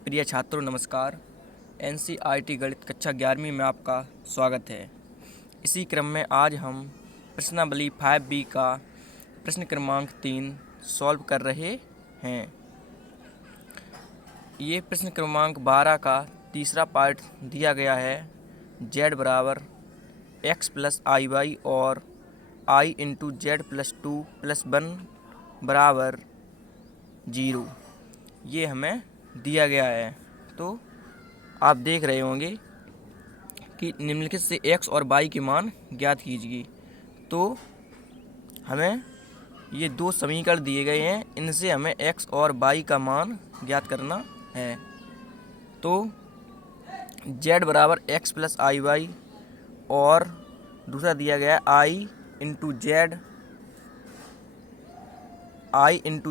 प्रिय छात्रों नमस्कार। एनसीईआरटी गणित कक्षा 11वीं में आपका स्वागत है। इसी क्रम में आज हम प्रश्नावली 5B का प्रश्न क्रमांक 3 सॉल्व कर रहे हैं। ये प्रश्न क्रमांक 12 का तीसरा पार्ट दिया गया है। z बराबर x प्लस आई वाई और i into Z plus 2 plus 1 बराबर 0 ये हमें दिया गया है। तो आप देख रहे होंगे कि निम्नलिखित से x और y के मान ज्ञात कीजिए। तो हमें ये दो समीकरण दिए गए हैं, इनसे हमें x और y का मान ज्ञात करना है। तो z बराबर x प्लस आई वाई और दूसरा दिया गया है i into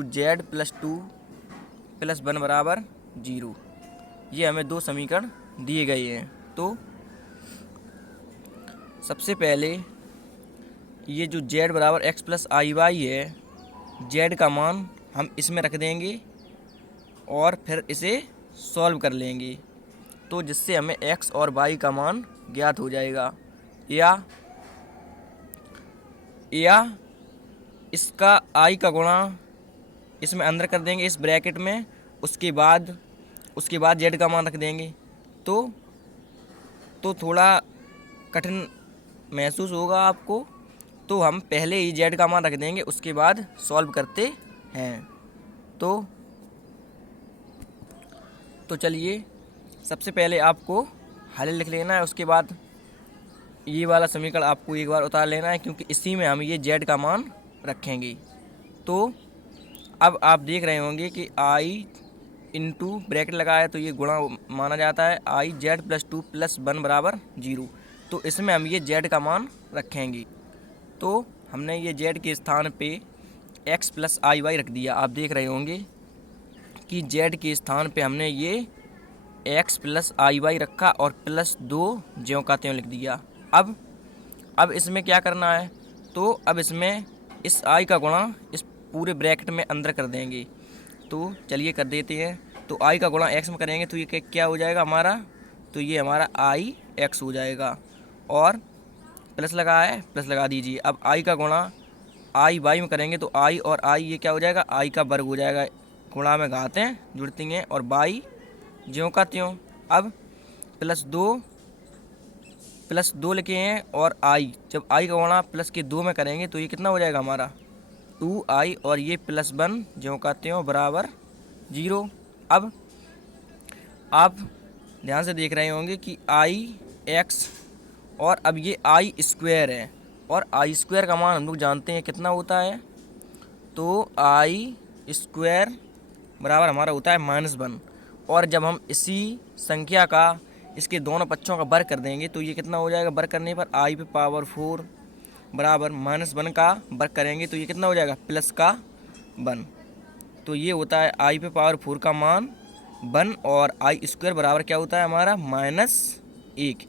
Z plus 2 plus 1 बराबर 0। ये हमें दो समीकरण दिए गए हैं। तो सबसे पहले ये जो z बराबर x प्लस आई वाई है, z का मान हम इसमें रख देंगे और फिर इसे सॉल्व कर लेंगे, तो जिससे हमें x और y का मान ज्ञात हो जाएगा। या इसका i का गुणा इसमें अंदर कर देंगे इस ब्रैकेट में, उसके बाद z का मान रख देंगे। तो थोड़ा कठिन महसूस होगा आपको, तो हम पहले ही z का मान रख देंगे, उसके बाद सॉल्व करते हैं। तो चलिए सबसे पहले आपको हल लिख लेना है, उसके बाद ये वाला समीकरण आपको एक बार उतार लेना है, क्योंकि इसी में हम ये z का मान रखेंगे। तो अब आप देख रहे होंगे कि i इंटू ब्रैकेट लगाया है, तो ये गुणा माना जाता है, i जेड प्लस 2 प्लस 1 बराबर 0। तो इसमें हम ये z का मान रखेंगे। तो हमने ये z के स्थान पे x प्लस आई वाई रख दिया। आप देख रहे होंगे कि z के स्थान पे हमने ये x प्लस आई वाई रखा और प्लस 2 ज्यों का त्यों लिख दिया। अब इसमें क्या करना है, तो अब इसमें इस i का गुणा इस पूरे ब्रैकेट में अंदर कर देंगे। तो चलिए कर देते हैं। तो i का गुणा x में करेंगे तो ये क्या हो जाएगा हमारा, तो ये हमारा i x हो जाएगा, और प्लस लगा है, प्लस लगा दीजिए। अब i का गुणा i y में करेंगे तो i और i ये क्या हो जाएगा, i का वर्ग हो जाएगा, गुणा में घातें जुड़ती हैं, और y ज्यों का त्यों। अब प्लस दो लिखे हैं, और i जब i का गुणा प्लस के 2 में करेंगे तो ये कितना हो जाएगा हमारा 2i, और ये प्लस 1 ज्यों का त्यों बराबर 0। अब आप ध्यान से देख रहे होंगे कि i x, और अब ये i स्क्वायर है, और i स्क्वायर का मान हम लोग जानते हैं कितना होता है। तो i स्क्वायर बराबर हमारा होता है -1, और जब हम इसी संख्या का इसके दोनों पक्षों का वर्ग कर देंगे तो ये कितना हो जाएगा, वर्ग करने पर i पे पावर 4 बराबर -1 का वर्ग करेंगे तो ये कितना हो जाएगा, प्लस का 1। तो ये होता है i पे पावर 4 का मान 1, और i स्क्वायर बराबर क्या होता है हमारा -1।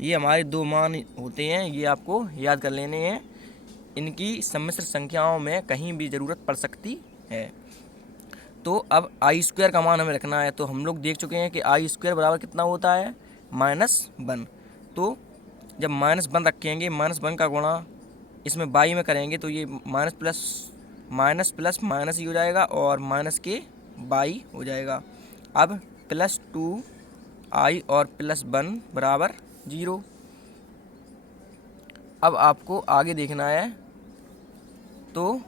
ये हमारे दो मान होते हैं, ये आपको याद कर लेने हैं। इनकी सम्मिश्र संख्याओं में कहीं भी ज़रूरत पड़ सकती है। तो अब i स्क्वायर का मान हमें रखना है। तो हम लोग देख चुके हैं कि i स्क्वायर बराबर कितना होता है, -1। तो जब -1 रखेंगे, -1 का गुणा इसमें y में करेंगे तो ये माइनस प्लस माइनस ही हो जाएगा, और माइनस के y हो जाएगा। अब प्लस 2i और प्लस 1 बराबर 0। अब आपको आगे देखना है। तो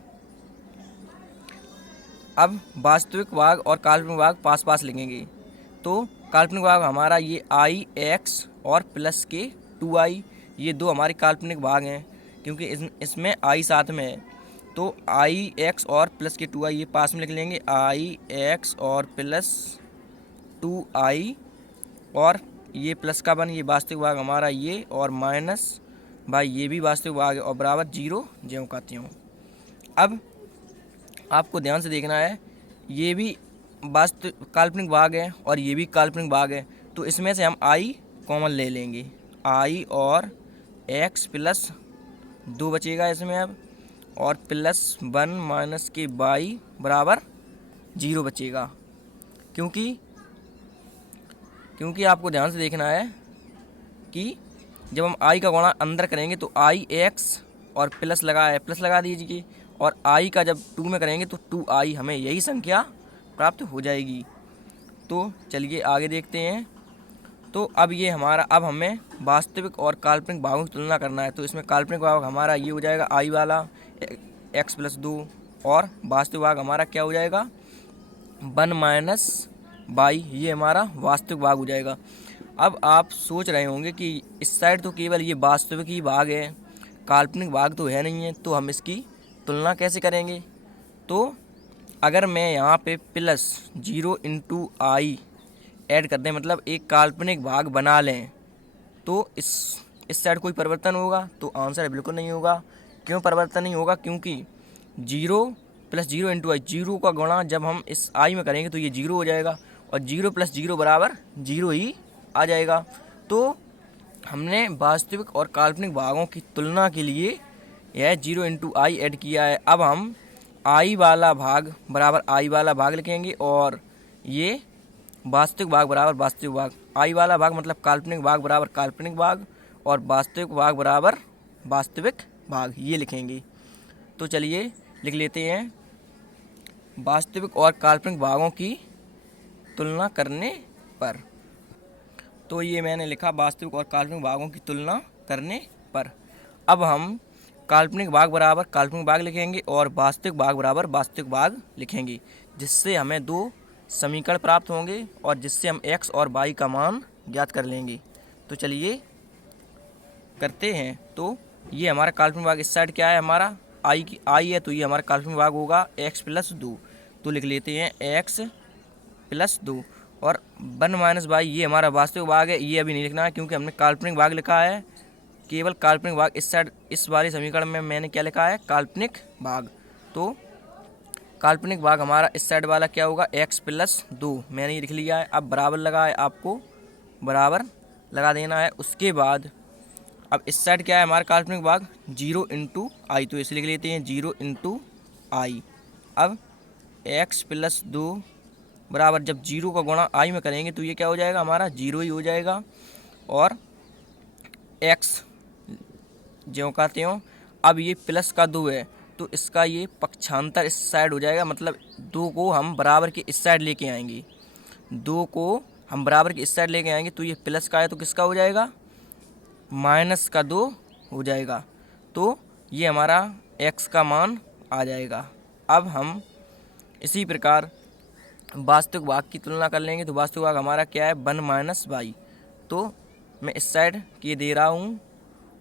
अब वास्तविक भाग और काल्पनिक भाग पास पास लिखेंगे। तो काल्पनिक भाग हमारा ये i x और प्लस के 2i, ये दो हमारे काल्पनिक भाग हैं, क्योंकि इसमें i साथ में है। तो i x और प्लस के 2i ये पास में लिख लेंगे, i x और प्लस 2i, और ये प्लस का 1 ये वास्तविक भाग हमारा ये, और माइनस भाई ये भी वास्तविक भाग है, और बराबर 0 ज्यों का त्यों। अब आपको ध्यान से देखना है, ये भी वास्तविक काल्पनिक भाग है और ये भी काल्पनिक भाग है। तो इसमें से हम i कॉमन ले लेंगे, i और x प्लस 2 बचेगा इसमें अब, और प्लस 1 माइनस के y बराबर 0 बचेगा, क्योंकि क्योंकि आपको ध्यान से देखना है कि जब हम आई का गुणा अंदर करेंगे तो आई एक्स और प्लस लगा दीजिए, और आई का जब 2 में करेंगे तो 2i, हमें यही संख्या प्राप्त हो जाएगी। तो चलिए आगे देखते हैं। तो अब ये हमारा, अब हमें वास्तविक और काल्पनिक भागों की तुलना करना है। तो इसमें काल्पनिक भाग हमारा ये हो जाएगा आई वाला x+2, और वास्तविक भाग हमारा क्या हो जाएगा 1 - y, ये हमारा वास्तविक भाग हो जाएगा। अब आप सोच रहे होंगे कि इस साइड तो केवल ये वास्तविक ही भाग है, काल्पनिक भाग तो है नहीं है, तो हम इसकी तुलना कैसे करेंगे। तो अगर मैं यहाँ पे +0 × i ऐड कर दें, मतलब एक काल्पनिक भाग बना लें, तो इस साइड कोई परिवर्तन होगा? तो आंसर है बिल्कुल नहीं होगा। क्यों परिवर्तन नहीं होगा? क्योंकि 0 + 0 × i, 0 का गुणा जब हम इस i में करेंगे तो ये 0 हो जाएगा, और 0 + 0 बराबर 0 ही आ जाएगा। तो हमने वास्तविक और काल्पनिक भागों की तुलना के लिए यह 0 × i ऐड किया है। अब हम i वाला भाग बराबर i वाला भाग लिखेंगे, और ये वास्तविक भाग बराबर वास्तविक भाग। i वाला भाग मतलब काल्पनिक भाग बराबर काल्पनिक भाग, और वास्तविक भाग बराबर वास्तविक भाग, ये लिखेंगे। तो चलिए लिख लेते हैं, वास्तविक और काल्पनिक भागों की तुलना करने पर। तो ये मैंने लिखा, वास्तविक और काल्पनिक भागों की तुलना करने पर। अब हम काल्पनिक भाग बराबर काल्पनिक भाग लिखेंगे और वास्तविक भाग बराबर वास्तविक भाग लिखेंगे, जिससे हमें 2 समीकरण प्राप्त होंगे और जिससे हम x और y का मान ज्ञात कर लेंगे। तो चलिए करते हैं। तो ये हमारा काल्पनिक भाग इस साइड क्या है, हमारा i है, तो ये हमारा काल्पनिक भाग होगा x+2। तो लिख लेते हैं x+2, और 1 - y ये हमारा वास्तविक भाग है, ये अभी नहीं लिखना है क्योंकि हमने काल्पनिक भाग लिखा है। केवल काल्पनिक भाग इस साइड, इस वाले समीकरण में मैंने क्या लिखा है, काल्पनिक भाग। तो काल्पनिक भाग हमारा इस साइड वाला क्या होगा, x+2, मैंने ये लिख लिया है। अब बराबर लगा है, आपको बराबर लगा देना है। उसके बाद अब इस साइड क्या है हमारा काल्पनिक भाग, 0 × i, तो इसे लिख लेते हैं 0 × i। अब x+2 बराबर, जब 0 का गुणा i में करेंगे तो ये क्या हो जाएगा हमारा 0 ही हो जाएगा, और x ज्यों का त्यों। अब ये +2 है, तो इसका ये पक्षांतर इस साइड हो जाएगा, मतलब 2 को हम बराबर के इस साइड लेके आएंगे, 2 को हम बराबर के इस साइड लेके आएंगे, तो ये प्लस का है तो किसका हो जाएगा, -2 हो जाएगा। तो ये हमारा x का मान आ जाएगा। अब हम इसी प्रकार वास्तविक भाग की तुलना कर लेंगे। तो वास्तविक भाग हमारा क्या है, 1 - y। तो मैं इस साइड ये दे रहा हूँ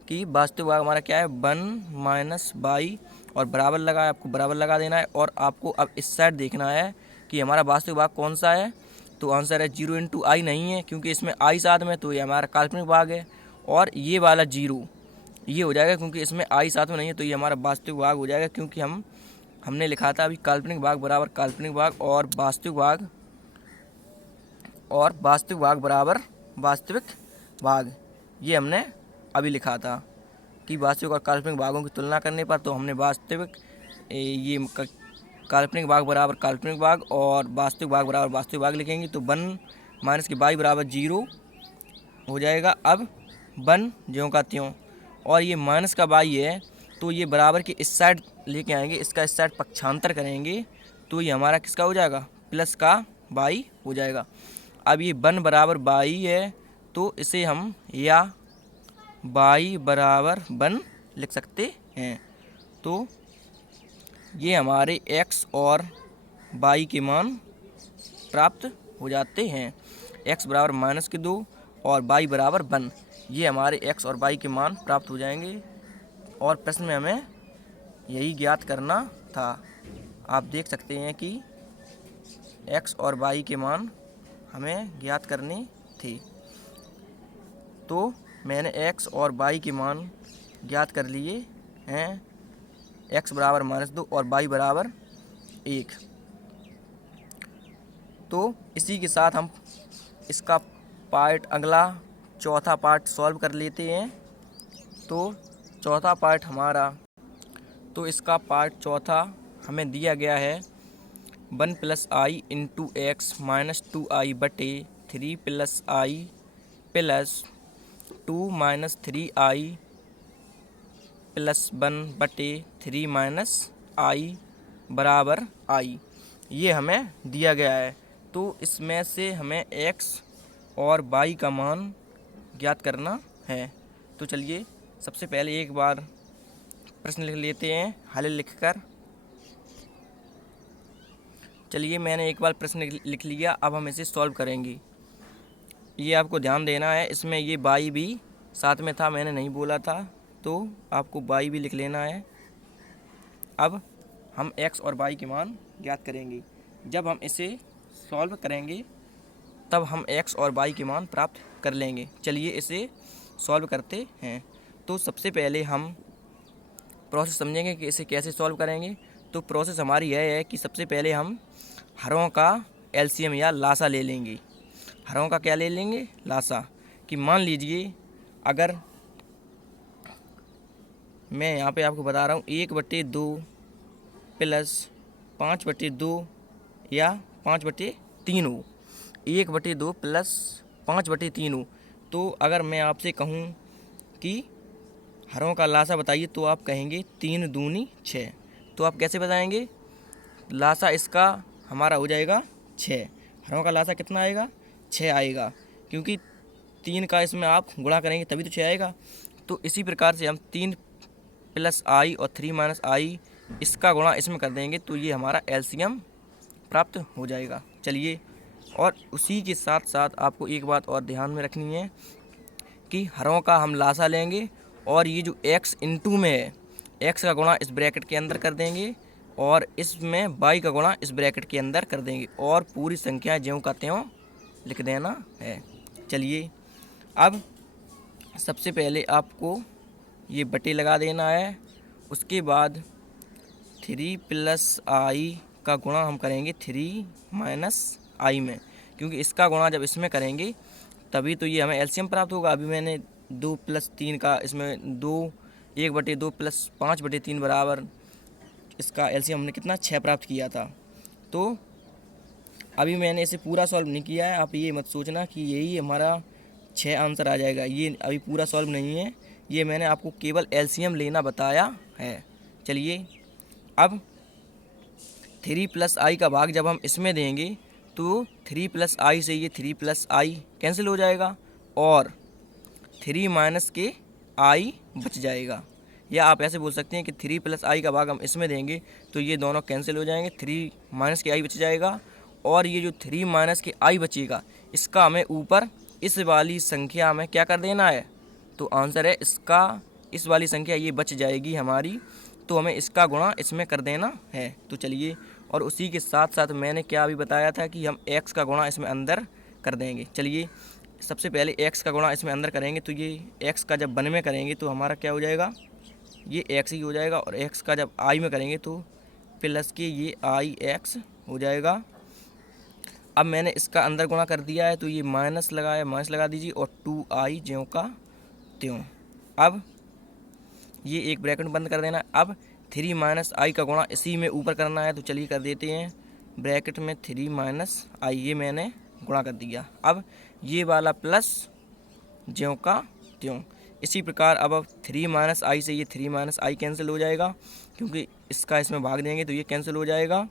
कि वास्तविक भाग हमारा क्या है, 1 - y, और बराबर लगा है, आपको बराबर लगा देना है। और आपको अब इस साइड देखना है कि हमारा वास्तविक भाग कौन सा है। तो आंसर है 0 × i नहीं है, क्योंकि इसमें i साथ में, तो ये हमारा काल्पनिक भाग है। और ये वाला 0 ये हो जाएगा, क्योंकि इसमें i साथ में नहीं है, तो ये हमारा वास्तविक भाग हो जाएगा। क्योंकि हमने लिखा था अभी काल्पनिक भाग बराबर काल्पनिक भाग, और वास्तविक भाग बराबर वास्तविक भाग, ये हमने अभी लिखा था कि वास्तविक और काल्पनिक भागों की तुलना करने पर। तो हमने वास्तविक ये काल्पनिक भाग बराबर काल्पनिक भाग और वास्तविक भाग बराबर वास्तविक भाग लिखेंगे। तो 1 - y बराबर 0 हो जाएगा। अब 1 ज्यों का त्यों, और ये माइनस का y है, तो ये बराबर के इस साइड लेके आएंगे, इसका इस साइड पक्षांतर करेंगे, तो ये हमारा किसका हो जाएगा, प्लस का y हो जाएगा। अब ये 1 बराबर y है, तो इसे हम या y बराबर 1 लिख सकते हैं। तो ये हमारे x और y के मान प्राप्त हो जाते हैं। x बराबर -2 और y बराबर 1, ये हमारे x और y के मान प्राप्त हो जाएंगे। और प्रश्न में हमें यही ज्ञात करना था। आप देख सकते हैं कि x और y के मान हमें ज्ञात करने थे। तो मैंने x और y के मान ज्ञात कर लिए हैं। x बराबर -2 और y बराबर 1। तो इसी के साथ हम इसका पार्ट, अगला चौथा पार्ट सॉल्व कर लेते हैं। तो चौथा पार्ट हमारा, तो इसका पार्ट चौथा हमें दिया गया है 1 + i × x - 2i/3 3 plus i plus 2 minus 3i plus 1/3 minus i बराबर आई, ये हमें दिया गया है। तो इसमें से हमें x और y का मान ज्ञात करना है। तो चलिए सबसे पहले एक बार प्रश्न लिख लेते हैं हल लिखकर। चलिए मैंने एक बार प्रश्न लिख लिया, अब हम इसे सॉल्व करेंगे। ये आपको ध्यान देना है, इसमें ये y भी साथ में था, मैंने नहीं बोला था, तो आपको y भी लिख लेना है। अब हम x और y के मान ज्ञात करेंगे। जब हम इसे सॉल्व करेंगे तब हम x और y के मान प्राप्त कर लेंगे। चलिए इसे सॉल्व करते हैं। तो सबसे पहले हम प्रोसेस समझेंगे कि इसे कैसे सॉल्व करेंगे। तो प्रोसेस हमारी यह है कि सबसे पहले हम हरों का एलसीएम या लासा ले लेंगे। हरों का क्या ले लेंगे? लासा। कि मान लीजिए अगर मैं यहाँ पे आपको बता रहा हूँ 1/2 प्लस 5/2 या 5/3 हो, 1/2 प्लस 5/3 हो। तो अगर मैं आपसे कहूँ कि हरों का लासा बताइए तो आप कहेंगे 3 दूनी 6। तो आप कैसे बताएंगे? लासा इसका हमारा हो जाएगा 6। हरों का लासा कितना आएगा? 6 आएगा, क्योंकि 3 का इसमें आप गुणा करेंगे तभी तो 6 आएगा। तो इसी प्रकार से हम 3 प्लस आई और 3 माइनस आई इसका गुणा इसमें कर देंगे तो ये हमारा एलसीएम प्राप्त हो जाएगा। चलिए, और उसी के साथ साथ आपको एक बात और ध्यान में रखनी है कि हरों का हम लासा लेंगे और ये जो x इंटू में है, x का गुणा इस ब्रैकेट के अंदर कर देंगे और इसमें y का गुणा इस ब्रैकेट के अंदर कर देंगे और पूरी संख्या ज्यों का त्यों लिख देना है। चलिए, अब सबसे पहले आपको ये बटे लगा देना है। उसके बाद 3 प्लस आई का गुणा हम करेंगे 3 माइनस आई में, क्योंकि इसका गुणा जब इसमें करेंगे तभी तो ये हमें एलसीएम प्राप्त होगा। अभी मैंने 2 प्लस 3 का इसमें 1/2 प्लस 5/3 बराबर इसका एलसीएम हमने कितना 6 प्राप्त किया था। तो अभी मैंने इसे पूरा सॉल्व नहीं किया है, आप ये मत सोचना कि यही हमारा 6 आंसर आ जाएगा। ये अभी पूरा सॉल्व नहीं है, ये मैंने आपको केवल एलसीएम लेना बताया है। चलिए, अब 3 प्लस आई का भाग जब हम इसमें देंगे तो 3 प्लस आई से ये 3 प्लस आई कैंसिल हो जाएगा और 3 माइनस के आई बच जाएगा। या आप ऐसे बोल सकते हैं कि 3 प्लस आई का भाग हम इसमें देंगे तो ये दोनों कैंसिल हो जाएंगे, 3 माइनस के आई बच जाएगा और ये जो 3 माइनस के आई बचेगा इसका हमें ऊपर इस वाली संख्या में क्या कर देना है। तो आंसर है इसका, इस वाली संख्या ये बच जाएगी हमारी, तो हमें इसका गुणा इसमें कर देना है। तो चलिए, और उसी के साथ साथ मैंने क्या अभी बताया था कि हम x का गुणा इसमें अंदर कर देंगे। चलिए, सबसे पहले x का गुणा इसमें अंदर करेंगे तो ये x का जब 1 में करेंगे तो हमारा क्या हो जाएगा? ये x ही हो जाएगा और x का जब i में करेंगे तो प्लस के ये आई x हो जाएगा। अब मैंने इसका अंदर गुणा कर दिया है तो ये माइनस लगाया, माइनस लगा दीजिए और 2i ज्यों का त्यों। अब ये एक ब्रैकेट बंद कर देना। अब 3 माइनस आई का गुणा इसी में ऊपर करना है, तो चलिए कर देते हैं। ब्रैकेट में 3 माइनस आई ये मैंने गुणा कर दिया। अब ये वाला प्लस ज्यों का त्यों। इसी प्रकार अब 3 माइनस आई से ये 3 माइनस आई कैंसिल हो जाएगा, क्योंकि इसका इसमें भाग देंगे तो ये कैंसिल हो जाएगा।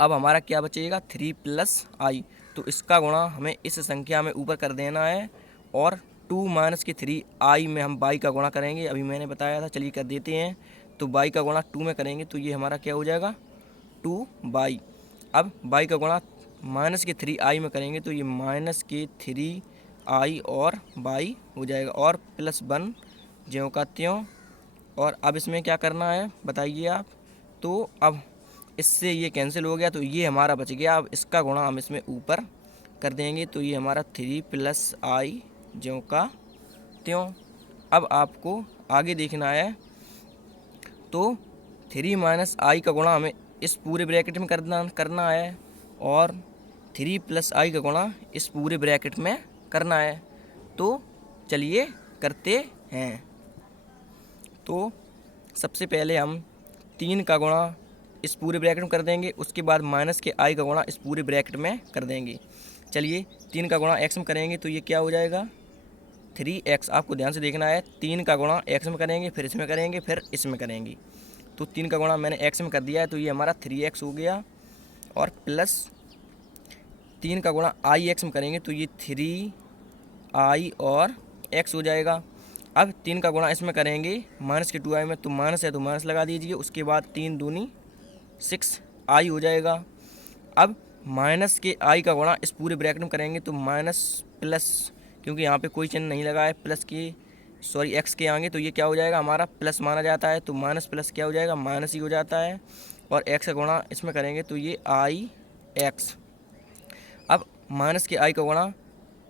अब हमारा क्या बचेगा? 3 प्लस आई, तो इसका गुणा हमें इस संख्या में ऊपर कर देना है और 2 माइनस के 3 आई में हम बाई का गुणा करेंगे, अभी मैंने बताया था। चलिए कर देते हैं। तो बाई का गुणा 2 में करेंगे तो ये हमारा क्या हो जाएगा? 2 बाई। अब बाई का गुणा माइनस के 3 आई में करेंगे तो ये माइनस के 3 आई और बाई हो जाएगा और प्लस 1 ज्यों का त्यों। और अब इसमें क्या करना है बताइए आप? तो अब इससे ये कैंसिल हो गया तो ये हमारा बच गया। अब इसका गुणा हम इसमें ऊपर कर देंगे तो ये हमारा 3 प्लस आई ज्यों का त्यों। अब आपको आगे देखना है, तो 3 माइनस आई का गुणा हमें इस पूरे ब्रैकेट में करना है और 3 प्लस आई का गुणा इस पूरे ब्रैकेट में करना है। तो चलिए करते हैं। तो सबसे पहले हम 3 का गुणा इस पूरे ब्रैकेट में कर देंगे, उसके बाद माइनस के आई का गुणा इस पूरे ब्रैकेट में कर देंगे। चलिए 3 का गुणा एक्स में करेंगे तो ये क्या हो जाएगा 3x। आपको ध्यान से देखना है, 3 का गुणा एक्स में करेंगे, फिर इसमें करेंगे, फिर इसमें करेंगे। तो 3 का गुणा मैंने एक्स में कर दिया है तो ये हमारा 3x हो गया, और प्लस 3 का गुणा आई एक्स में करेंगे तो ये 3i और x हो जाएगा। अब 3 का गुणा इसमें करेंगे माइनस के 2i में, तो माइनस है तो माइनस लगा दीजिए। उसके बाद 3 दूनी 6i हो जाएगा। अब माइनस के i का गुणा इस पूरे ब्रैकेट में करेंगे तो माइनस प्लस, क्योंकि यहाँ पे कोई चिन्ह नहीं लगा है प्लस के, सॉरी एक्स के आगे, तो ये क्या हो जाएगा हमारा प्लस माना जाता है, तो माइनस प्लस क्या हो जाएगा माइनस ही हो जाता है। और एक्स का गुणा इसमें करेंगे तो ये आई एक्स। अब माइनस के आई का गुणा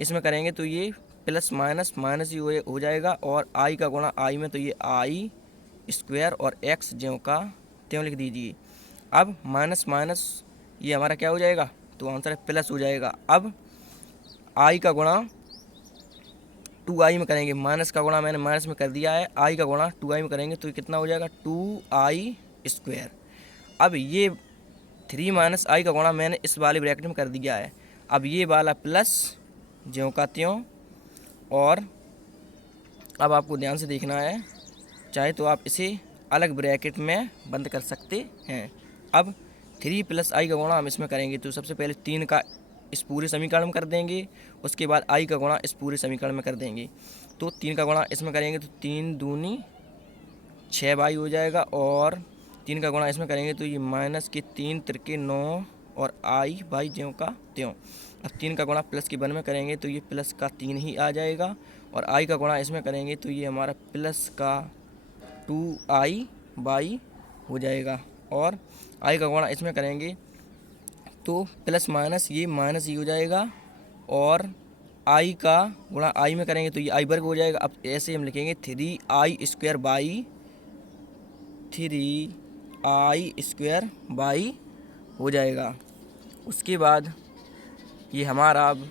इसमें करेंगे तो ये प्लस माइनस माइनस ही हो जाएगा, और आई का गुणा आई में तो ये आई स्क्वायर और एक्स ज्यों का त्यों लिख दीजिए। अब माइनस माइनस ये हमारा क्या हो जाएगा, तो आंसर है प्लस हो जाएगा। अब आई का गुणा 2i में करेंगे, माइनस का गुणा मैंने माइनस में कर दिया है, आई का गुणा 2i में करेंगे तो ये कितना हो जाएगा 2i स्क्वायर। अब ये 3 माइनस आई का गुणा मैंने इस वाले ब्रैकेट में कर दिया है। अब ये वाला प्लस ज्यों का त्यों, और अब आपको ध्यान से देखना है, चाहे तो आप इसे अलग ब्रैकेट में बंद कर सकते हैं। अब 3 प्लस आई का गुणा हम इसमें करेंगे तो सबसे पहले 3 का इस पूरे समीकरण में कर देंगे, उसके बाद आई का गुणा इस पूरे समीकरण में कर देंगे। तो 3 का गुणा इसमें करेंगे तो 3 दूनी 6y हो जाएगा, और 3 का गुणा इसमें करेंगे तो ये माइनस के 3 तिरके 9 और आई बाई ज्यों का त्यों। अब 3 का गुणा प्लस के 1 में करेंगे तो ये प्लस का 3 ही आ जाएगा, और आई का गुणा इसमें करेंगे तो ये हमारा प्लस का 2i बाई हो जाएगा, और आई का गुणा इसमें करेंगे तो प्लस माइनस ये माइनस ही हो जाएगा, और आई का गुणा आई में करेंगे तो ये आई वर्ग हो जाएगा। अब ऐसे हम लिखेंगे 3i square by 3i square by हो जाएगा। उसके बाद ये हमारा अब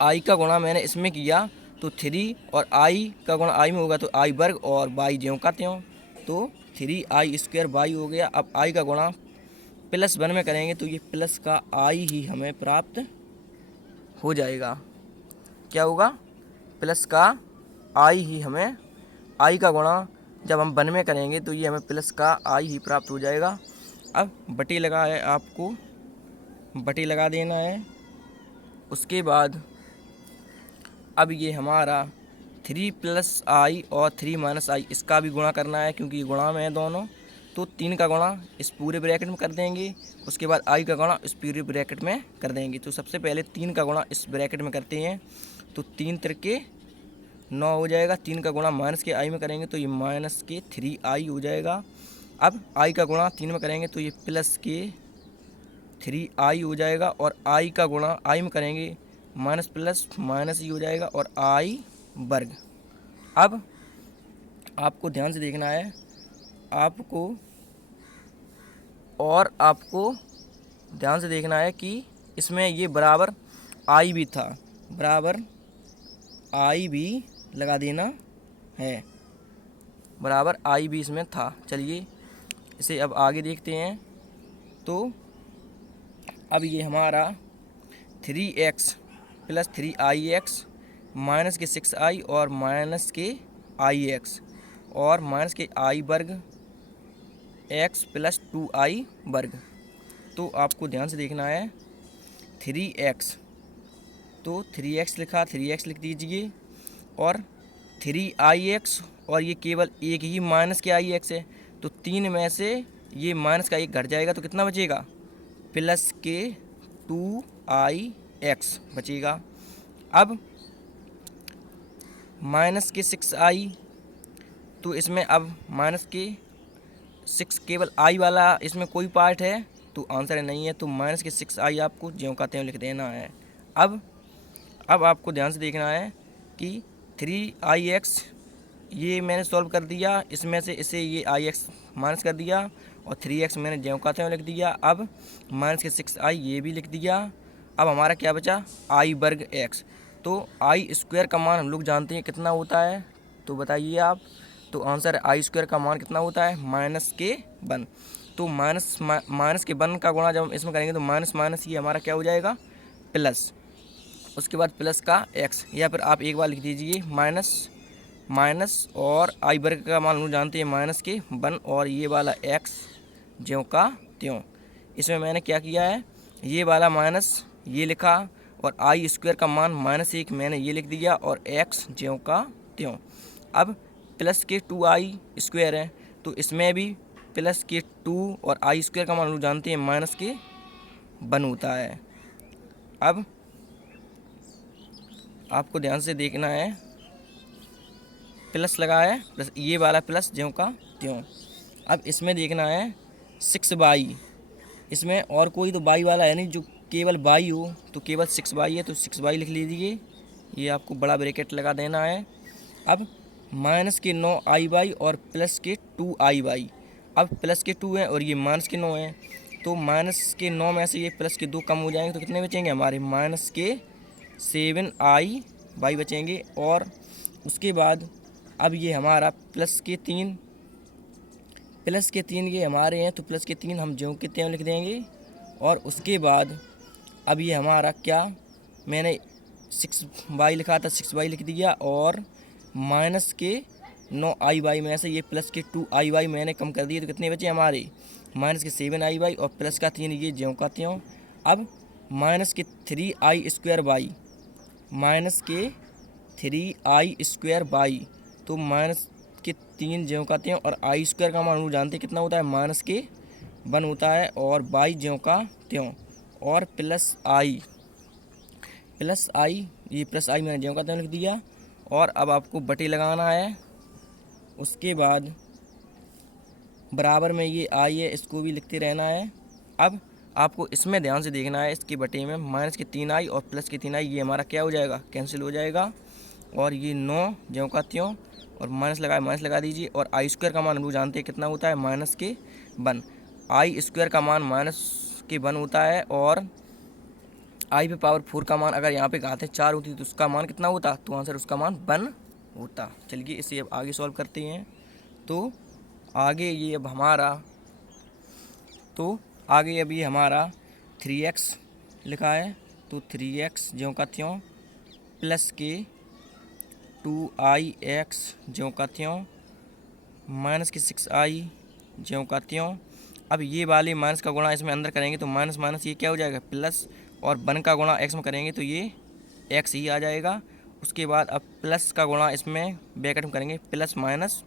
आई का गुणा मैंने इसमें किया तो 3 और आई का गुणा आई में होगा तो आई वर्ग और बाई ज्यों का त्यों, तो 3i स्क्वायर बाई हो गया। अब आई का गुणा प्लस 1 में करेंगे तो ये प्लस का आई ही हमें प्राप्त हो जाएगा। क्या होगा, प्लस का आई ही हमें, आई का गुणा जब हम 1 में करेंगे तो ये हमें प्लस का आई ही प्राप्त हो जाएगा। अब बटी लगा है, आपको बटी लगा देना है। उसके बाद अब ये हमारा 3 प्लस आई और 3 माइनस आई इसका भी गुणा करना है, क्योंकि ये गुणा में है दोनों। तो 3 का गुणा इस पूरे ब्रैकेट में कर देंगे, उसके बाद आई का गुणा इस पूरे ब्रैकेट में कर देंगे। तो सबसे पहले 3 का गुणा इस ब्रैकेट में करते हैं तो 3 तिरके 9 हो जाएगा। 3 का गुणा माइनस के आई में करेंगे तो ये माइनस के 3i हो जाएगा। अब आई का गुणा 3 में करेंगे तो ये प्लस के 3i हो जाएगा, और आई का गुणा आई में करेंगे माइनस प्लस माइनस ही हो जाएगा, और आई वर्ग। अब आपको ध्यान से देखना है, आपको ध्यान से देखना है कि इसमें ये बराबर आई भी था, बराबर आई भी लगा देना है, बराबर आई भी इसमें था। चलिए इसे अब आगे देखते हैं। तो अब ये हमारा 3x प्लस 3ix माइनस के 6i और माइनस के ix और माइनस के i वर्ग x प्लस 2i वर्ग। तो आपको ध्यान से देखना है, 3x तो 3x लिखा, 3x लिख दीजिए, और 3ix और ये केवल एक ही माइनस के ix है, तो 3 में से ये माइनस का 1 घट जाएगा तो कितना बचेगा, प्लस के 2ix बचेगा। अब माइनस के 6i, तो इसमें अब माइनस के 6 केवल i वाला इसमें कोई पार्ट है तो आंसर नहीं है, तो माइनस के 6i आपको ज्यों का त्यों लिख देना है। अब आपको ध्यान से देखना है कि 3ix ये मैंने सॉल्व कर दिया, इसमें से इसे ये ix माइनस कर दिया, और 3x मैंने ज्यों का त्यों लिख दिया। अब माइनस के 6i ये भी लिख दिया। अब हमारा क्या बचा, i वर्ग x। तो आई स्क्वायर का मान हम लोग जानते हैं कितना होता है, तो बताइए आप। तो आंसर आई स्क्वायर का मान कितना होता है, माइनस के 1। तो माइनस के 1 का गुणा जब हम इसमें करेंगे तो माइनस माइनस ये हमारा क्या हो जाएगा, प्लस, उसके बाद प्लस का एक्स, या फिर आप एक बार लिख दीजिए माइनस माइनस और आई वर्ग का मान हम जानते हैं माइनस के 1 और ये वाला एक्स ज्यों का त्यों। इसमें मैंने क्या किया है, ये वाला माइनस ये लिखा और आई स्क्वायर का मान -1 मैंने ये लिख दिया और एक्स ज्यों का त्यों। अब प्लस के 2i स्क्वायर है तो इसमें भी प्लस के 2 और आई स्क्वायर का मान हम जानते हैं माइनस के 1 होता है। अब आपको ध्यान से देखना है, प्लस लगा है प्लस ये वाला प्लस ज्यों का त्यों। अब इसमें देखना है 6y, इसमें और कोई तो बाई वाला है नहीं, जो केवल बाई हो तो केवल 6y है तो 6y लिख लीजिए, ये आपको बड़ा ब्रैकेट लगा देना है। अब माइनस के 9i और प्लस के 2i, अब प्लस के 2 हैं और ये माइनस के 9 हैं तो माइनस के 9 में से ये प्लस के 2 कम हो जाएंगे तो कितने बचेंगे हमारे माइनस के 7i बचेंगे। और उसके बाद अब ये हमारा प्लस के 3 ये हमारे हैं तो प्लस के 3 हम ज्यों के त्यों लिख देंगे। और उसके बाद अब ये हमारा क्या, मैंने 6y लिखा था 6y लिख दिया और माइनस के 9i में से ये प्लस के 2i मैंने कम कर दिए तो कितने बचे हमारे माइनस के 7i और प्लस का 3 ये ज्यों का त्यों। अब माइनस के 3i स्क्वायर बाई, माइनस के 3i स्क्वायर बाई तो माइनस के 3 ज्यों का त्यों और आई स्क्वायर का मान हम जानते हैं कितना होता है माइनस के 1 होता है और बाई ज्यों का त्यों और प्लस आई ये प्लस आई मैंने ज्यों का त्यों लिख दिया। और अब आपको बटे लगाना है, उसके बाद बराबर में ये आई है इसको भी लिखते रहना है। अब आपको इसमें ध्यान से देखना है, इसके बटे में माइनस के 3i और प्लस के 3i ये हमारा क्या हो जाएगा, कैंसिल हो जाएगा और ये 9 ज्यों का त्यों और माइनस लगा दीजिए। और आई स्क्वायर का मान हम लोग जानते हैं कितना होता है माइनस के 1, आई स्क्वायर का मान माइनस के 1 होता है और आई पे पावर 4 का मान अगर यहाँ पे घात 4 होती तो उसका मान कितना होता, तो आंसर उसका मान 1 होता। चलिए इसे अब आगे सॉल्व करते हैं। तो आगे ये अब हमारा 3x लिखा है तो 3x ज्यों का त्यों प्लस के 2ix ज्यों का त्यों माइनस के 6i ज्यों का त्यों। अब ये वाले माइनस का गुणा इसमें अंदर करेंगे तो माइनस माइनस ये क्या हो जाएगा प्लस और 1 का गुणा x में करेंगे तो ये x ही आ जाएगा। उसके बाद अब प्लस का गुणा इसमें ब्रैकेट में करेंगे प्लस माइनस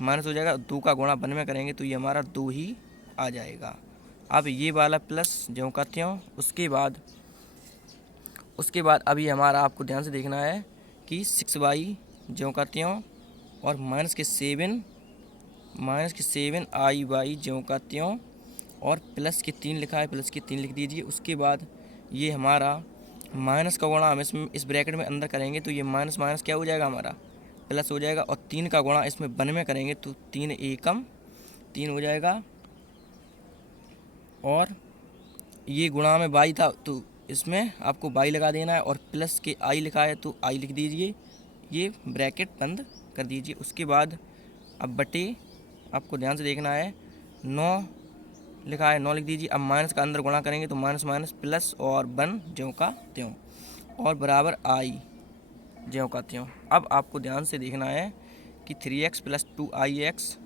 माइनस हो जाएगा, 2 का गुणा 1 में करेंगे तो ये हमारा 2 ही आ जाएगा। अब ये वाला प्लस ज्यों का त्यों, उसके बाद अभी हमारा आपको ध्यान से देखना है कि 6y ज्यों का त्यों और माइनस के 7i ज्यों का त्यों और प्लस के 3 लिखा है प्लस के 3 लिख दीजिए। उसके बाद ये हमारा माइनस का गुणा हम इसमें इस ब्रैकेट में अंदर करेंगे तो ये माइनस माइनस क्या हो जाएगा हमारा प्लस हो जाएगा और 3 का गुणा इसमें 1 में करेंगे तो 3 एकम 3 हो जाएगा। और ये गुणा में बाई था तो इसमें आपको बाई लगा देना है और प्लस के आई लिखा है तो आई लिख दीजिए, ये ब्रैकेट बंद कर दीजिए। उसके बाद अब बटे आपको ध्यान से देखना है 9 लिखा है 9 लिख दीजिए। अब माइनस का अंदर गुणा करेंगे तो माइनस माइनस प्लस और 1 ज्यों का त्यों और बराबर आई ज्यों का त्यों। अब आपको ध्यान से देखना है कि 3x प्लस 2ix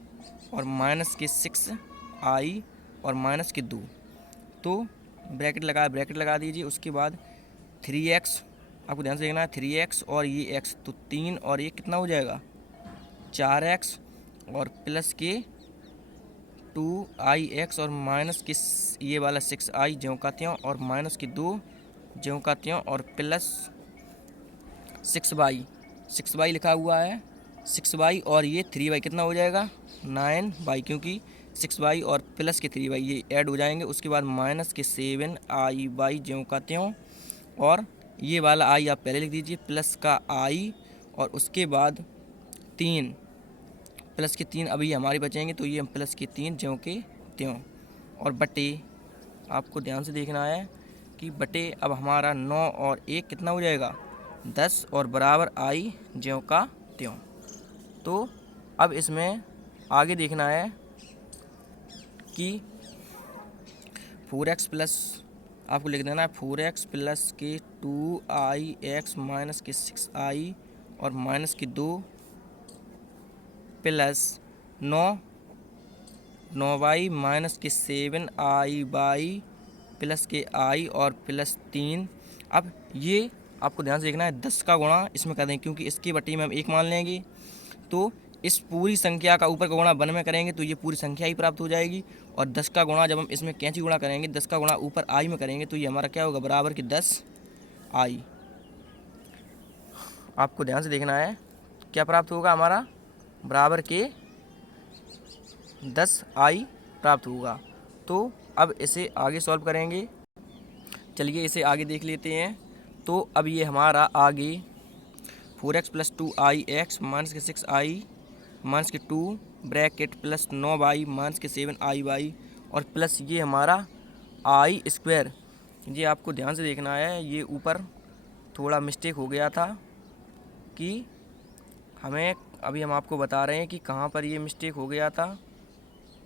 और माइनस के 6i और माइनस के 2 तो ब्रैकेट लगा दीजिए। उसके बाद 3x आपको ध्यान से देखना है 3x और ये x तो 3 और ये कितना हो जाएगा 4x और प्लस के 2ix और माइनस के ये वाला 6i ज्यों का त्यों और माइनस के 2 ज्यों का त्यों और प्लस 6y लिखा हुआ है 6y और ये 3y कितना हो जाएगा 9y क्योंकि 6y और प्लस के 3y ये ऐड हो जाएंगे। उसके बाद माइनस के 7i ज्यों का त्यों और ये वाला आई आप पहले लिख दीजिए प्लस का आई और उसके बाद 3 प्लस के 3 अभी हमारे बचेंगे तो ये हम प्लस के 3 ज्यों के त्यों और बटे आपको ध्यान से देखना है कि बटे अब हमारा 9 और 1 कितना हो जाएगा 10 और बराबर आई ज्यों का त्यों। तो अब इसमें आगे देखना है कि 4x प्लस आपको लिख देना है 4x प्लस के 2i x माइनस के 6i और माइनस के 2 प्लस 9y माइनस के 7i प्लस के i और प्लस 3। अब ये आपको ध्यान से देखना है 10 का गुणा इसमें कर देंगे, क्योंकि इसकी बट्टी में हम 1 मान लेंगे। तो इस पूरी संख्या का ऊपर का गुणा 1 में करेंगे तो ये पूरी संख्या ही प्राप्त हो जाएगी। और 10 का गुणा जब हम इसमें कैंची गुणा करेंगे, 10 का गुणा ऊपर i में करेंगे तो ये हमारा क्या होगा, बराबर कि 10i। आपको ध्यान से देखना है क्या प्राप्त होगा हमारा, बराबर के 10i प्राप्त होगा। तो अब इसे आगे सॉल्व करेंगे। चलिए इसे आगे देख लेते हैं। तो अब ये हमारा आगे 4x plus 2i x minus के 6i माइनस के 2 ब्रैकेट प्लस 9y माइनस के 7i और प्लस ये हमारा आई स्क्वायर। ये आपको ध्यान से देखना है, ये ऊपर थोड़ा मिस्टेक हो गया था कि हमें, अभी हम आपको बता रहे हैं कि कहाँ पर ये मिस्टेक हो गया था।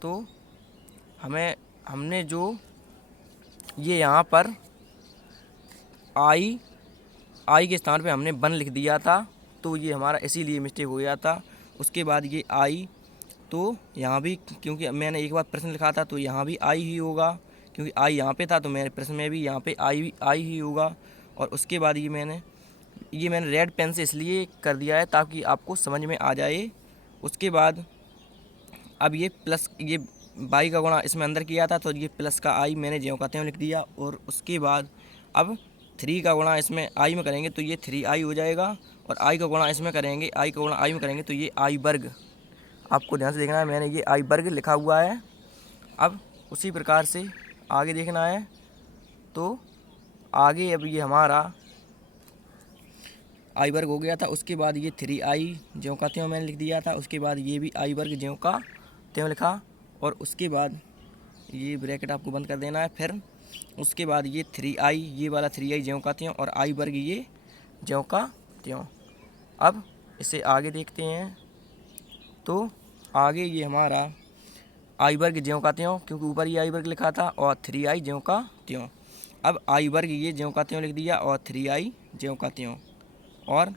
तो हमने जो ये यहाँ पर आई के स्थान पे हमने 1 लिख दिया था, तो ये हमारा इसीलिए मिस्टेक हो गया था। उसके बाद ये आई, तो यहाँ भी क्योंकि मैंने एक बार प्रश्न लिखा था तो यहाँ भी आई ही होगा, क्योंकि आई यहाँ पे था तो मेरे प्रश्न में भी यहाँ पे आई ही होगा। और उसके बाद ये मैंने रेड पेन से इसलिए कर दिया है ताकि आपको समझ में आ जाए। उसके बाद अब ये प्लस, ये बाई का गुणा इसमें अंदर किया था तो ये प्लस का आई मैंने ज्यों का त्यों लिख दिया। और उसके बाद अब 3 का गुणा इसमें आई में करेंगे तो ये 3i हो जाएगा। और आई का गुणा इसमें करेंगे, आई का गुणा आई में करेंगे तो ये आई वर्ग। आपको ध्यान से देखना है, मैंने ये आई वर्ग लिखा हुआ है। अब उसी प्रकार से आगे देखना है। तो आगे अब ये हमारा आई वर्ग हो गया था। उसके बाद ये 3i ज्यों का त्यों मैंने लिख दिया था। उसके बाद ये भी आई वर्ग ज्यों का त्यों लिखा। और उसके बाद ये ब्रैकेट आपको बंद कर देना है। फिर उसके बाद ये 3i, ये वाला 3i ज्यों का त्यों और आई वर्ग ये ज्यों का त्यों। अब इसे आगे देखते हैं। तो आगे ये हमारा आई वर्ग ज्यों का त्यों, क्योंकि ऊपर ये आई वर्ग लिखा था, और 3i ज्यों का त्यों। अब आई वर्ग ये ज्यों का त्यों लिख दिया और 3i ज्यों का त्यों। और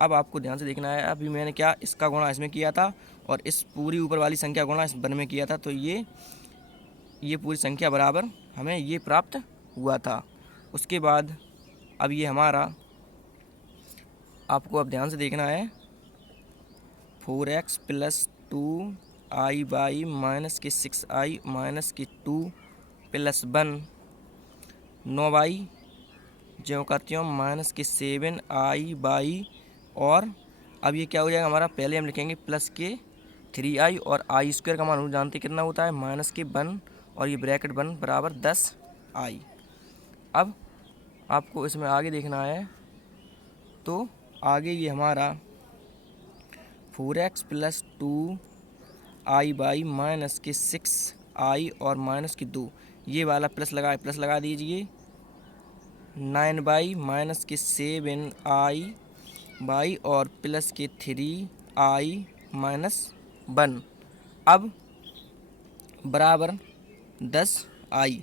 अब आपको ध्यान से देखना है, अभी मैंने क्या इसका गुणा इसमें किया था और इस पूरी ऊपर वाली संख्या गुणा इस 1 में किया था, तो ये पूरी संख्या बराबर हमें ये प्राप्त हुआ था। उसके बाद अब ये हमारा, आपको अब ध्यान से देखना है, 4x प्लस 2i माइनस के 6i माइनस के 2 प्लस 1 9y ज्यों का त्यों माइनस के 7i। और अब ये क्या हो जाएगा हमारा, पहले हम लिखेंगे प्लस के 3i और आई स्क्वायर का मान हम जानते कितना होता है, माइनस के 1 और ये ब्रैकेट 1 बराबर 10i। अब आपको इसमें आगे देखना है। तो आगे ये हमारा 4x प्लस 2i माइनस के 6i और माइनस के 2, ये वाला प्लस लगा दीजिए, 9y माइनस के 7i और प्लस के 3i माइनस 1 अब बराबर 10i।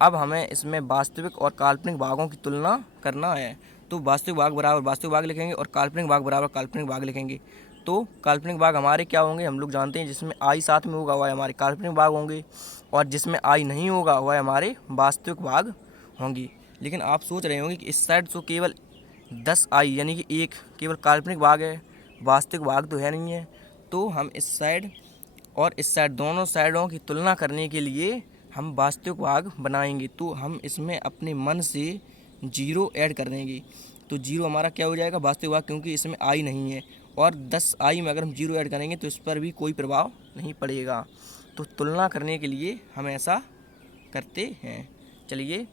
अब हमें इसमें वास्तविक और काल्पनिक भागों की तुलना करना है। तो वास्तविक भाग बराबर वास्तविक भाग लिखेंगे और काल्पनिक भाग बराबर काल्पनिक भाग लिखेंगे। तो काल्पनिक भाग हमारे क्या होंगे, हम लोग जानते हैं, जिसमें आई साथ में होगा वह हमारे काल्पनिक भाग होंगे, और जिसमें आई नहीं होगा वह हमारे वास्तविक भाग होंगे। लेकिन आप सोच रहे होंगे कि इस साइड तो केवल 10i यानी कि एक केवल काल्पनिक भाग है, वास्तविक भाग तो है नहीं है। तो हम इस साइड और इस साइड दोनों साइडों की तुलना करने के लिए हम वास्तविक भाग बनाएंगे। तो हम इसमें अपने मन से 0 ऐड कर देंगे। तो 0 हमारा क्या हो जाएगा, वास्तविक भाग, क्योंकि इसमें आई नहीं है। और 10i में अगर हम 0 ऐड करेंगे तो इस पर भी कोई प्रभाव नहीं पड़ेगा। तो तुलना करने के लिए हम ऐसा करते हैं। चलिए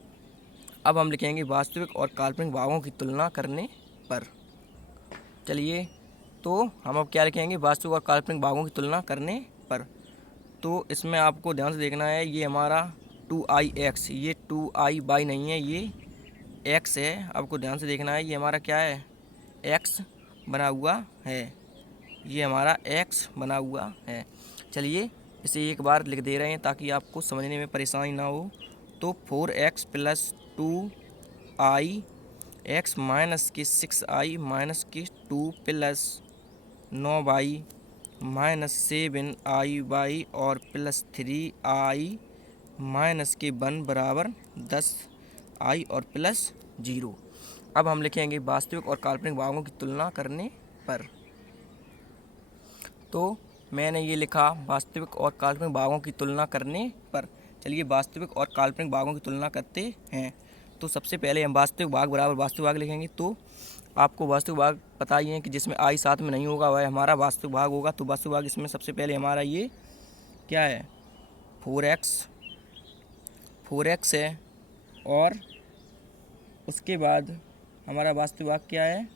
अब हम लिखेंगे वास्तविक और काल्पनिक भागों की तुलना करने पर। चलिए तो हम अब क्या लिखेंगे, वास्तविक और काल्पनिक भागों की तुलना करने पर। तो इसमें आपको ध्यान से देखना है, ये हमारा 2ix, ये 2i नहीं है, ये x है। आपको ध्यान से देखना है, ये हमारा क्या है, x बना हुआ है, ये हमारा x बना हुआ है। चलिए इसे एक बार लिख दे रहे हैं ताकि आपको समझने में परेशानी ना हो। तो 4x प्लस 2i माइनस के 6i माइनस के 2 प्लस 9y माइनस 7i और प्लस 3i माइनस के 1 बराबर 10i और प्लस 0। अब हम लिखेंगे वास्तविक और काल्पनिक भागों की तुलना करने पर। तो मैंने ये लिखा वास्तविक और काल्पनिक भागों की तुलना करने पर। चलिए वास्तविक और काल्पनिक भागों की तुलना करते हैं। तो सबसे पहले हम वास्तविक भाग बराबर वास्तविक भाग लिखेंगे। तो आपको वास्तविक भाग पता ही है कि जिसमें आई साथ में नहीं होगा वह हमारा वास्तविक भाग होगा। तो वास्तविक भाग इसमें सबसे पहले हमारा ये क्या है, 4x है, और उसके बाद हमारा वास्तविक भाग क्या है,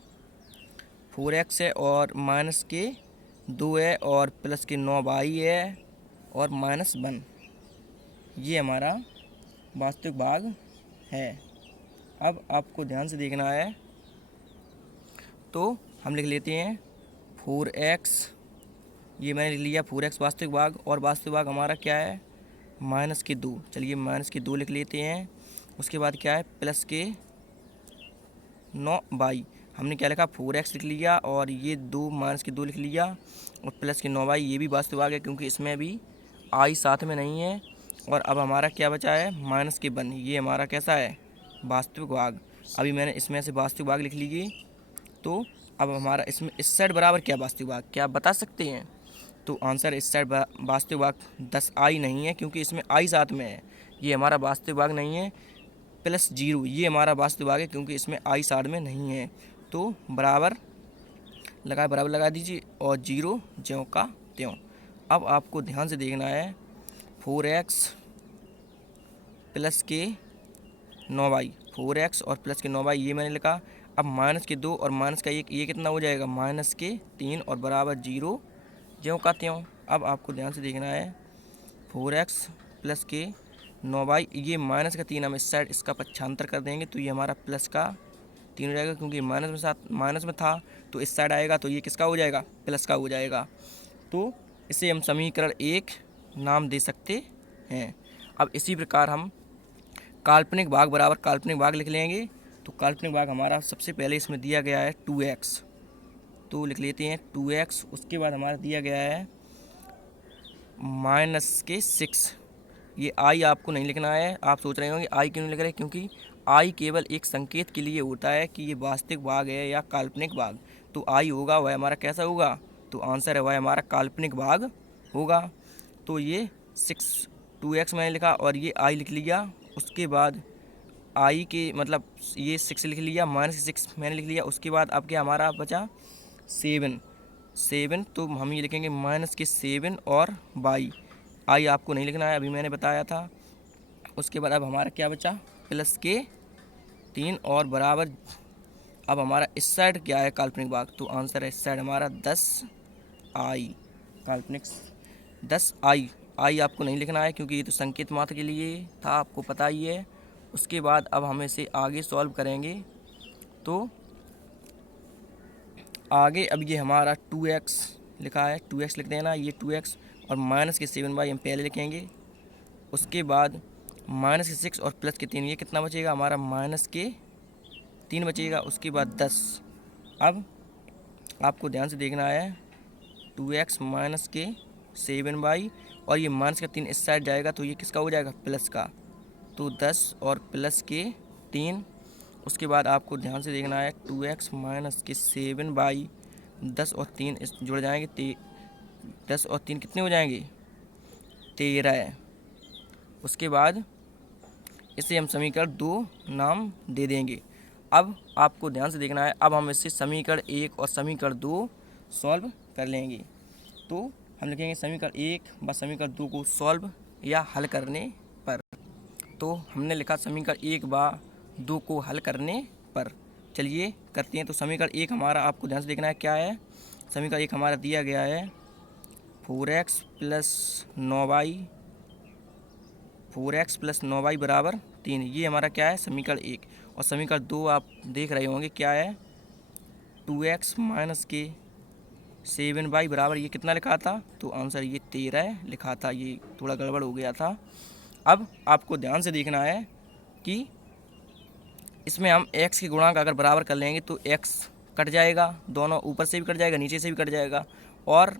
4x है और माइनस के 2 है और प्लस के 9y है और माइनस 1। ये हमारा वास्तविक भाग है। अब आपको ध्यान से देखना है। तो हम लिख लेते हैं 4x, ये मैंने लिख लिया 4x वास्तविक भाग, और वास्तविक भाग हमारा क्या है, माइनस के 2। चलिए माइनस के 2 लिख लेते हैं। उसके बाद क्या है, प्लस के 9y। हमने क्या लिखा, 4x लिख लिया और ये 2 माइनस के 2 लिख लिया और प्लस के 9y। ये भी वास्तविक भाग है क्योंकि इसमें भी आई साथ में नहीं है। और अब हमारा क्या बचा है, माइनस के 1। ये हमारा कैसा है, वास्तविक भाग। अभी मैंने इसमें से वास्तविक भाग लिख लीजिए। तो अब हमारा इसमें इस साइड बराबर क्या वास्तविक भाग, क्या आप बता सकते हैं? तो आंसर इस साइड वास्तविक भाग 10i नहीं है क्योंकि इसमें आई साथ में है। ये हमारा वास्तविक भाग नहीं है। प्लस 0 ये हमारा वास्तविक भाग है क्योंकि इसमें आई साथ में नहीं है। तो बराबर लगा दीजिए और 0 ज्यों का त्यों। अब आपको ध्यान से देखना है, 4x प्लस के 9y, 4x और प्लस के 9y ये मैंने लिखा। अब माइनस के 2 और माइनस का 1, ये कितना हो जाएगा, माइनस के 3 और बराबर 0 ज्यों का त्यों। अब आपको ध्यान से देखना है, 4x प्लस के 9y, ये माइनस का 3 हम इस साइड इसका पक्षांतर कर देंगे तो ये हमारा प्लस का 3 हो जाएगा क्योंकि माइनस में था तो इस साइड आएगा तो ये किसका हो जाएगा, प्लस का हो जाएगा। तो इसे हम समीकरण 1 नाम दे सकते हैं। अब इसी प्रकार हम काल्पनिक भाग बराबर काल्पनिक भाग लिख लेंगे। तो काल्पनिक भाग हमारा सबसे पहले इसमें दिया गया है 2x, तो लिख लेते हैं 2x। उसके बाद हमारा दिया गया है माइनस के 6। ये आई आपको नहीं लिखना है। आप सोच रहे होंगे आई क्यों नहीं लिख रहे, क्योंकि आई केवल एक संकेत के लिए होता है कि ये वास्तविक भाग है या काल्पनिक भाग। तो आई होगा वह हमारा कैसा होगा, तो आंसर है वह हमारा काल्पनिक भाग होगा। तो ये 2x मैंने लिखा और ये आई लिख लिया। उसके बाद आई के मतलब ये 6 लिख लिया, माइनस 6 मैंने लिख लिया। उसके बाद अब क्या हमारा बचा 7। तो हम ये लिखेंगे माइनस के 7 और y। आई आपको नहीं लिखना है, अभी मैंने बताया था। उसके बाद अब हमारा क्या बचा, प्लस के 3 और बराबर। अब हमारा इस साइड क्या है, काल्पनिक भाग। तो आंसर है इस साइड हमारा 10i, काल्पनिक 10i। आई आपको नहीं लिखना है क्योंकि ये तो संकेत मात्र के लिए था, आपको पता ही है। उसके बाद अब हम इसे आगे सॉल्व करेंगे। तो आगे अब ये हमारा 2x लिखा है, 2x लिख देना, ये 2x और माइनस के 7y हम पहले लिखेंगे। उसके बाद माइनस के 6 और प्लस के 3, ये कितना बचेगा हमारा, माइनस के 3 बचेगा। उसके बाद 10। अब आपको ध्यान से देखना है, 2x माइनस के 7y और ये माइनस का 3 इस साइड जाएगा तो ये किसका हो जाएगा, प्लस का। तो 10 और प्लस के 3। उसके बाद आपको ध्यान से देखना है, 2x माइनस के 7y, 10 और 3 इस जुड़ जाएंगे, 10 और 3 कितने हो जाएंगे, 13। उसके बाद इसे हम समीकरण 2 नाम दे देंगे। अब आपको ध्यान से देखना है, अब हम इसे समीकरण 1 और समीकरण 2 सॉल्व कर लेंगे। तो हम लिखेंगे समीकरण 1 व समीकरण 2 को सॉल्व या हल करने पर। तो हमने लिखा समीकरण 1 व 2 को हल करने पर। चलिए करते हैं। तो समीकरण 1 हमारा आपको ध्यान से देखना है क्या है। समीकरण 1 हमारा दिया गया है 4x प्लस 9y बराबर 3। ये हमारा क्या है, समीकरण 1। और समीकरण 2 आप देख रहे होंगे क्या है, 2x माइनस के 7y बराबर, ये कितना लिखा था, तो आंसर ये 13 लिखा था, ये थोड़ा गड़बड़ हो गया था। अब आपको ध्यान से देखना है कि इसमें हम x के गुणांक अगर बराबर कर लेंगे तो x कट जाएगा, दोनों ऊपर से भी कट जाएगा, नीचे से भी कट जाएगा, और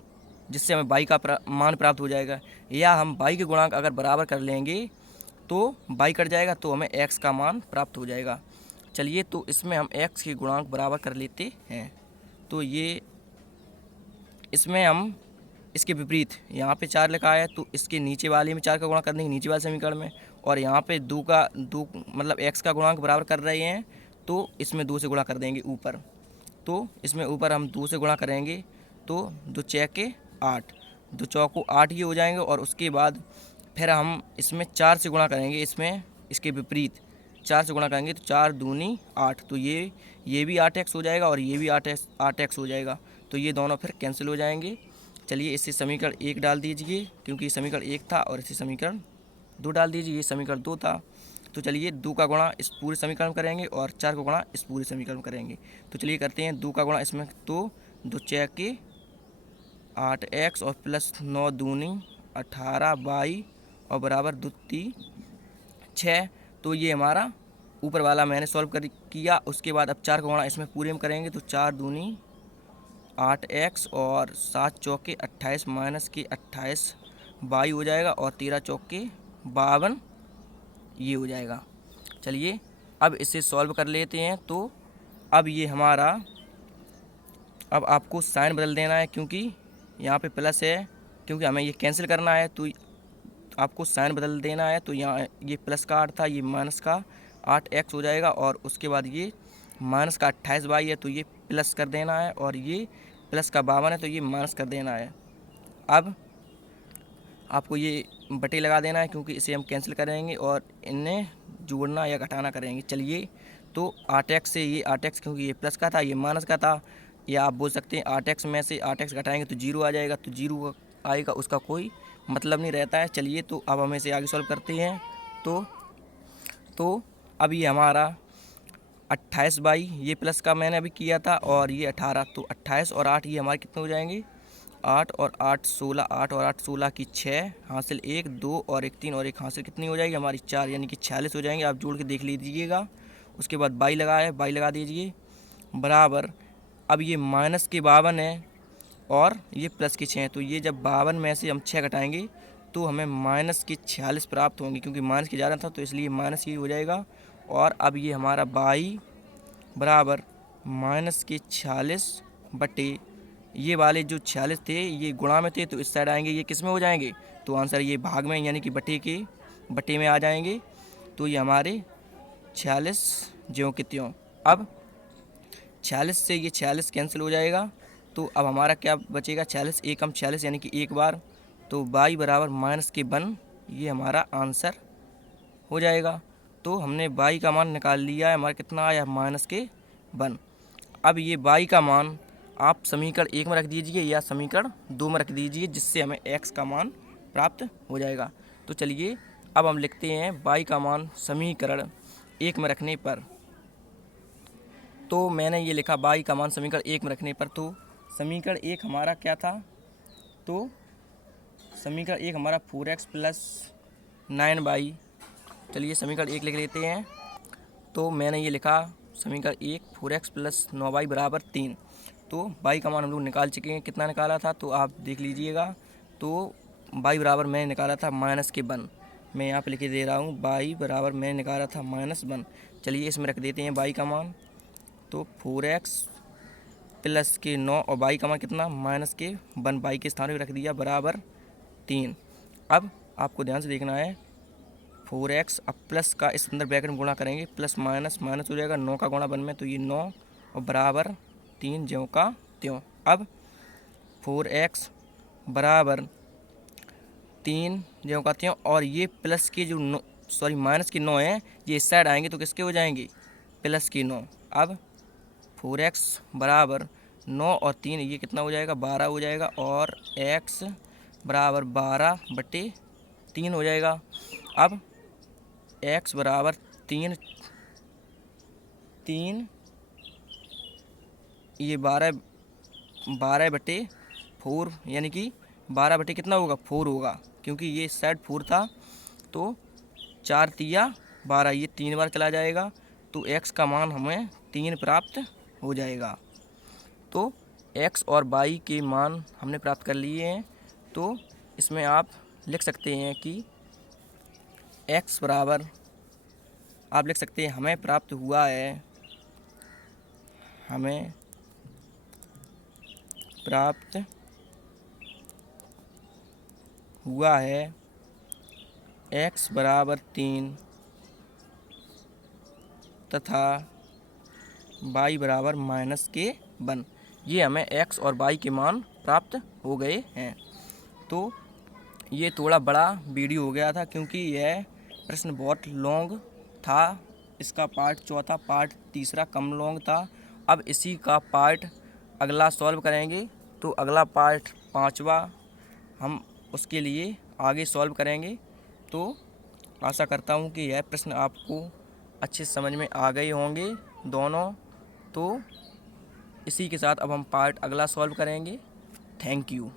जिससे हमें y का मान प्राप्त हो जाएगा। या हम y के गुणांक अगर बराबर कर लेंगे तो y कट जाएगा, तो हमें x का मान प्राप्त हो जाएगा। चलिए, तो इसमें हम x के गुणांक बराबर कर लेते हैं। तो ये इसमें हम इसके विपरीत यहाँ पे 4 लिखा है, तो इसके नीचे वाले में 4 का गुणा कर देंगे नीचे वाले समीकरण में, और यहाँ पे 2 मतलब x का गुणांक बराबर कर रहे हैं, तो इसमें 2 से गुणा कर देंगे ऊपर। तो इसमें ऊपर हम 2 से गुणा करेंगे, तो 2 चौके 8, 2 चौको 8 ये हो जाएंगे। और उसके बाद फिर हम इसमें 4 से गुणा करेंगे, इसमें इसके विपरीत 4 से गुणा करेंगे, तो 4 दूनी 8, तो ये भी 8x हो जाएगा और ये भी 8x हो जाएगा। तो ये दोनों फिर कैंसिल हो जाएंगे। चलिए, इसे समीकरण 1 डाल दीजिए, क्योंकि समीकरण 1 था, और इसे समीकरण 2 डाल दीजिए, ये समीकरण 2 था। तो चलिए, 2 का गुणा इस पूरे समीकरण में करेंगे और 4 का गुणा इस पूरे समीकरण में करेंगे। तो चलिए करते हैं 2 का गुणा इसमें, तो 2 चौके 8x और प्लस 9 दूनी 18y और बराबर 2 3 6। तो ये हमारा ऊपर वाला मैंने सॉल्व किया। उसके बाद अब 4 का गुणा इसमें पूरे में करेंगे, तो 4 दूनी 8x और 7 चौके 28 माइनस के 28 y हो जाएगा, और 13 चौके 52 ये हो जाएगा। चलिए, अब इसे सॉल्व कर लेते हैं। तो अब ये हमारा, अब आपको साइन बदल देना है, क्योंकि यहाँ पे प्लस है, क्योंकि हमें ये कैंसिल करना है, तो आपको साइन बदल देना है। तो यहाँ ये प्लस का 8 था, ये माइनस का 8x हो जाएगा, और उसके बाद ये माइनस का 28y है, तो ये प्लस कर देना है, और ये प्लस का 52 है, तो ये माइनस कर देना है। अब आपको ये बटे लगा देना है, क्योंकि इसे हम कैंसिल करेंगे और इन्हें जोड़ना या घटाना करेंगे। चलिए, तो 8x से ये 8x, क्योंकि ये प्लस का था ये माइनस का था, या आप बोल सकते हैं 8x में से 8x घटाएंगे तो 0 आ जाएगा, तो 0 आएगा, उसका कोई मतलब नहीं रहता है। चलिए, तो अब हम इसे आगे सॉल्व करते हैं। तो अब ये हमारा 28 ये प्लस का मैंने अभी किया था, और ये 18, तो 28 और 8 ये हमारे कितने हो जाएंगे, 8 और 8 16, 8 और 8 16 की 6 हासिल 1 2 और 1 3 और 1 हासिल कितनी हो जाएगी हमारी 4, यानी कि 46 हो जाएंगे। आप जोड़ के देख लीजिएगा। उसके बाद बाई लगा दीजिए, बराबर। अब ये माइनस के 52 है और ये प्लस के 6 हैं, तो ये जब 52 में से हम 6 घटाएंगे तो हमें माइनस के 46 प्राप्त होंगे, क्योंकि माइनस के ज़्यादा था तो इसलिए माइनस ही हो जाएगा। और अब ये हमारा बाई बराबर माइनस के 46 बटे ये वाले जो 46 थे ये गुणा में थे, तो इस साइड आएंगे, ये किस में हो जाएंगे, तो आंसर ये भाग में यानी कि बटे में आ जाएंगे। तो ये हमारे 46 ज्यों के त्यों। अब 46 से ये 46 कैंसिल हो जाएगा, तो अब हमारा क्या बचेगा, 46 एकम 46 यानी कि एक बार, तो बाई बराबर माइनस के 1 ये हमारा आंसर हो जाएगा। तो हमने बाई का मान निकाल लिया है, हमारा कितना आया माइनस के 1। अब ये बाई का मान आप समीकरण 1 में रख दीजिए या समीकरण 2 में रख दीजिए, जिससे हमें x का मान प्राप्त हो जाएगा। तो चलिए, अब हम लिखते हैं बाई का मान समीकरण 1 में रखने पर। तो मैंने ये लिखा बाई का मान समीकरण 1 में रखने पर। तो समीकरण 1 हमारा क्या था, तो समीकरण 1 हमारा 4x प्लस 9y। चलिए समीकरण 1 लिख लेते हैं। तो मैंने ये लिखा समीकरण 1 4x प्लस 9y बराबर 3। तो बाई का मान हम लोग निकाल चुके हैं, कितना निकाला था तो आप देख लीजिएगा। तो बाई बराबर मैंने निकाला था माइनस के 1, मैं यहाँ पे लिख दे रहा हूँ, बाई बराबर मैंने निकाला था -1। चलिए इसमें रख देते हैं बाई का मान। तो 4x प्लस के 9 और बाई का मान कितना माइनस के 1, बाई के स्थान पर रख दिया बराबर 3। अब आपको ध्यान से देखना है, 4x अब प्लस का इस अंदर ब्रैकेट में गुणा करेंगे, प्लस माइनस माइनस हो जाएगा, 9 का गुणा 1 में, तो ये 9 और बराबर 3 ज्यों का त्यों। अब 4x बराबर 3 ज्यों का त्यों, और ये प्लस के जो माइनस के 9 है ये इस साइड आएंगे तो किसके हो जाएंगे, प्लस के 9। अब 4x बराबर 9 और 3 ये कितना हो जाएगा 12 हो जाएगा, और x बराबर 12 बटे 3 हो जाएगा। अब x बराबर 3 ये 12 बटे 4 यानी कि 12 बटे कितना होगा 4 होगा, क्योंकि ये साइड 4 था। तो 4 तिया 12 ये 3 बार चला जाएगा, तो x का मान हमें 3 प्राप्त हो जाएगा। तो x और y के मान हमने प्राप्त कर लिए हैं। तो इसमें आप लिख सकते हैं कि x बराबर, आप लिख सकते हैं हमें प्राप्त हुआ है, हमें प्राप्त हुआ है x बराबर 3 तथा y बराबर -k1। ये हमें x और y के मान प्राप्त हो गए हैं। तो ये थोड़ा बड़ा वीडियो हो गया था क्योंकि यह प्रश्न बहुत लॉन्ग था। इसका पार्ट चौथा, पार्ट तीसरा कम लॉन्ग था। अब इसी का पार्ट अगला सॉल्व करेंगे। तो अगला पार्ट पांचवा हम उसके लिए आगे सॉल्व करेंगे। तो आशा करता हूँ कि यह प्रश्न आपको अच्छे समझ में आ गए होंगे दोनों। तो इसी के साथ अब हम पार्ट अगला सॉल्व करेंगे। Thank you.